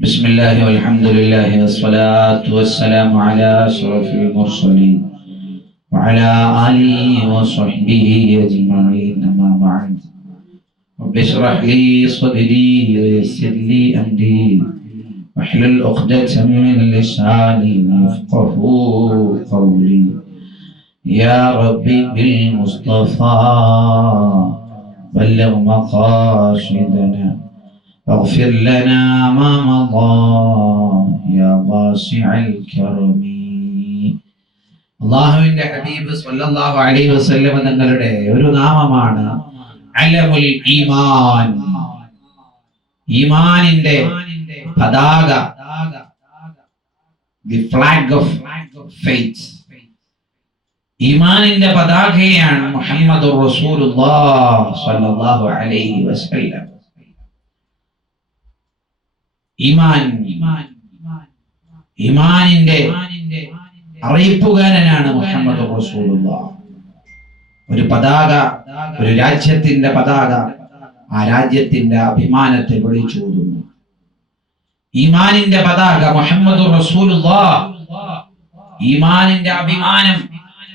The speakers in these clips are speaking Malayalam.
بسم الله والحمد لله والصلاة والسلام على أشرف المرسلين وعلى آله وصحبه أجمعين أما بعد رب اشرح لي صدري ويسر لي أمري واحلل عقدة من لساني يفقهوا قولي يا ربي بالمصطفى بلغ مقاصدنا واغفر لنا ما مضى يا واسع الكرم. അല്ലാഹുവിന്റെ ഹബീബ് സ്വല്ലല്ലാഹു അലൈഹി വസല്ലം തങ്ങളുടെ ഒരു നാമമാണ് അലമുൽ ഈമാൻ, ഈമാനിന്റെ പതാക, ദി ഫ്ലാഗ് ഓഫ് ഫെയ്ത്ത്. ഈമാനിന്റെ പതാകയാണ് മുഹമ്മദുർ റസൂലുള്ളാഹി സ്വല്ലല്ലാഹു അലൈഹി വസല്ലം. ഈമാനിന്റെ അറിയിപ്പുകാരനാണ് മുഹമ്മദ് റസൂലുള്ളാഹ്. ഒരു പതാക, ഒരു രാജ്യത്തിന്റെ പതാക ആ രാജ്യത്തിന്റെ അഭിമാനത്തെ വിളിച്ചോതുന്നു. ഈമാനിന്റെ പതാക മുഹമ്മദ് റസൂലുള്ളാഹ്, ഈമാനിന്റെ അഭിമാനം,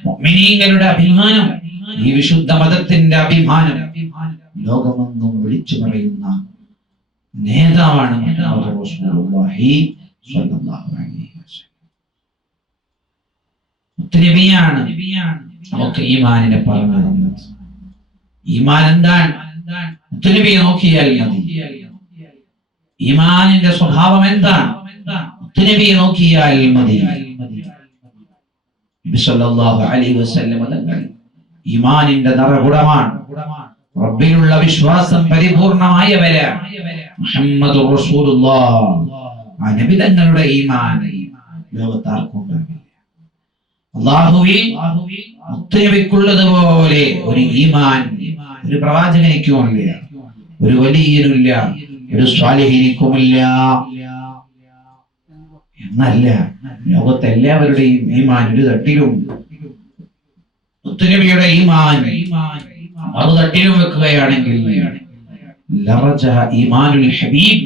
മുഅ്മിനീങ്ങളുടെ അഭിമാനം, ഈ വിശുദ്ധ മതത്തിന്റെ അഭിമാനം ലോകമെങ്ങും വിളിച്ചു പറയുന്ന നേതാവാണ് മുഹമ്മദ് റസൂലുള്ളാഹി സ്വല്ലല്ലാഹു അലൈഹി വസല്ലം. മുത്തനബിയാണ് നമുക്ക് ഈമാനിനെ പറഞ്ഞു തന്നത്. ഈമാൻ എന്താണ്? മുത്തനബിയെ നോക്കിയാൽ മതി. ഈമാനിന്റെ സ്വഭാവം എന്താണ്? മുത്തനബിയെ നോക്കിയാൽ മതി. നബി സ്വല്ലല്ലാഹു അലൈഹി വസല്ലം തങ്ങൾ ഈമാനിന്റെ നിറകുടമാണ്. റബ്ബിലുള്ള വിശ്വാസം പരിപൂർണമായവരാണ് മുഹമ്മദുർ റസൂലുള്ളാഹ്. ആ നബി തങ്ങളുടെ ഈമാൻ ലോകത്താർക്കും ഉണ്ടാവില്ല. അല്ലാഹുവിൽ മുത്തനബിക്കുള്ളതുപോലെ ഒരു ഈമാൻ ഒരു പ്രവാചകനിക്കുമില്ല, ഒരു വലിയനുമില്ല, ഒരു സ്വാലിഹീനിക്കുമില്ല എന്നല്ല. ലോകത്തെ എല്ലാവരുടെയും ഈമാൻ ഒരു തട്ടിലും മുത്തനബിയുടെ ഈമാൻ അത് തട്ടിലും വെക്കുകയാണെങ്കിൽ ഈമാനുൽ ഹബീബ്,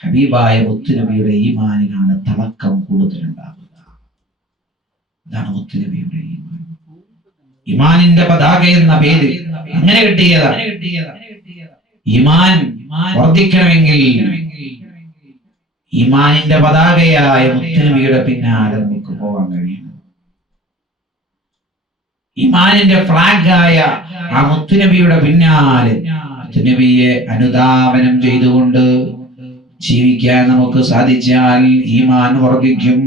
ഹബീബായ മുത്തുനബിയുടെ ഈമാനിനാണ് തിളക്കം കൂടുതലുണ്ടാകുക. ഇതാണ് മുത്തുനബിയുടെ ഈമാൻ. ഈമാനിന്റെ പതാക എന്ന പേര് അങ്ങനെ കിട്ടിയതാണ്. ഈമാൻ വർദ്ധിക്കണമെങ്കിൽ ഈമാനിന്റെ പതാകയായ മുത്തുനബിയുടെ പിന്നാലെ നമുക്ക് പോകാൻ കഴിയണം. ഈമാനിന്റെ ഫ്ലാഗായ ആ മുത്തുനബിയുടെ പിന്നാലെ മുത്തുനബിയെ അനുധാവനം ചെയ്തുകൊണ്ട് ജീവിക്കാൻ നമുക്ക് സാധിച്ചാൽ ഈമാൻ വർദ്ധിക്കും,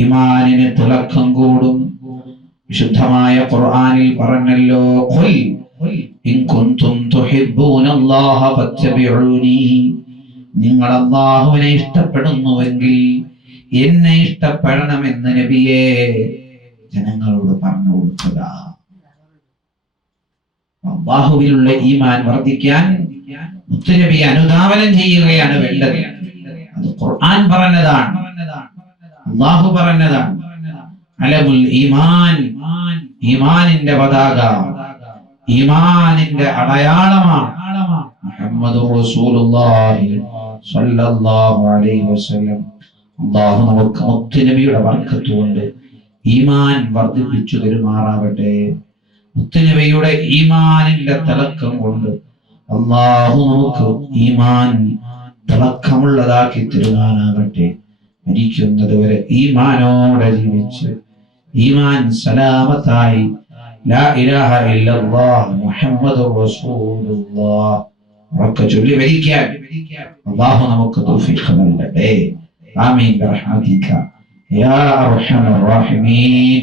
ഈമാനിന് തിളക്കം കൂടും. വിശുദ്ധമായ ഖുർആനിൽ പറഞ്ഞല്ലോ, ഖുൽ ഇൻ കുൻതും തുഹിബ്ബൂനല്ലാഹ ഫത്തബിഊനി, നിങ്ങൾ അല്ലാഹുവിനെ ഇഷ്ടപ്പെടുന്നുവെങ്കിൽ എന്നെ ഇഷ്ടപ്പെടണമെന്ന് നബിയെ ജനങ്ങളോട് പറഞ്ഞു കൊടുക്കുക. അല്ലാഹുവിലുള്ള ഈമാൻ വർദ്ധിക്കാൻ മുത്തുനബിയെ അനുധാവനം ചെയ്യുകയാണ് വേണ്ടത്. അത് ഖുർആൻ പറഞ്ഞതാണ്, അല്ലാഹു പറഞ്ഞതാണ്. അലമുൽ ഈമാൻ, ഈമാനിന്റെ പതാക, ഈമാനിന്റെ അടയാളമാണ് മുഹമ്മദുർ റസൂലുള്ളാഹി സ്വല്ലല്ലാഹു അലൈഹി വസല്ലം. അല്ലാഹു നമുക്ക് മുത്തുനബിയുടെ ബർക്കത്ത് കൊണ്ട് ഈമാൻ വർദ്ധിപ്പിച്ചു തരുമാറാവട്ടെ. മുത്തുനബിയുടെ ഈമാനിന്റെ തിളക്കം കൊണ്ട് അല്ലാഹു നമുക്ക് ഈമാൻ തിളക്കമുള്ളതാക്കി തരുവാനാകട്ടെ. മരിക്കുന്നത് വരെ ഈമാനോടെ ജീവിച്ച് ഈമാൻ സലാമത്തായി ലാ ഇലാഹ ഇല്ലല്ലാഹ് മുഹമ്മദുർ റസൂലുള്ളാഹ് ഒക്കെ ചൊല്ലി മരിക്കാൻ അല്ലാഹു നമുക്ക് തൗഫീഖ് നൽകട്ടെ. ആമീൻ ബിറഹ്മതിക യാ അർഹമർ റഹീമീൻ.